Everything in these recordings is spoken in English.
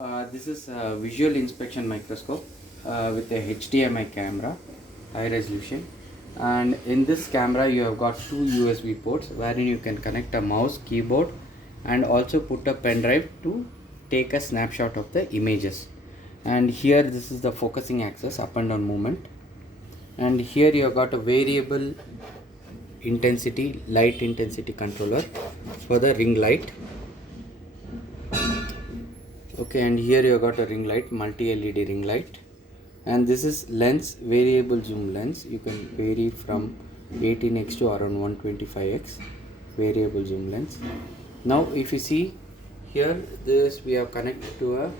This is a visual inspection microscope with a HDMI camera, high resolution, and in this camera you have got two USB ports wherein you can connect a mouse, keyboard, and also put a pen drive to take a snapshot of the images. And here this is the focusing axis, up and down movement, and here you have got a variable intensity, light intensity controller for the ring light. Okay, and here you have got a ring light, multi LED ring light, and this is lens, variable zoom lens. You can vary from 18x to around 125x, variable zoom lens. Now if you see here, this we have connected to a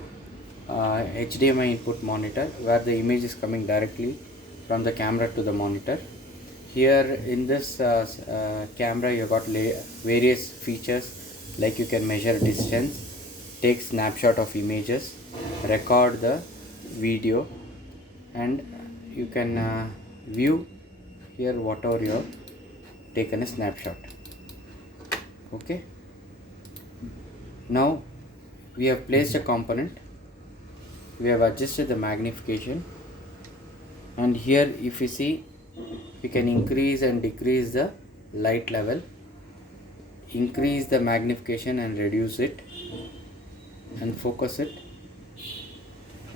HDMI input monitor where the image is coming directly from the camera to the monitor. Here in this camera you have got various features, like you can measure distance, take snapshot of images, record the video, and you can view here whatever you have taken a snapshot. Okay, now we have placed a component, we have adjusted the magnification, and here if you see, we can increase and decrease the light level, increase the magnification and reduce it, and focus it.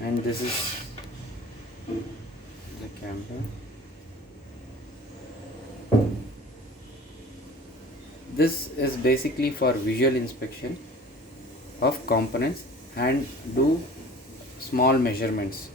And this is the camera. This is basically for visual inspection of components and do small measurements.